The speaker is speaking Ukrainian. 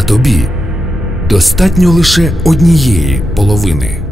А тобі достатньо лише однієї половини.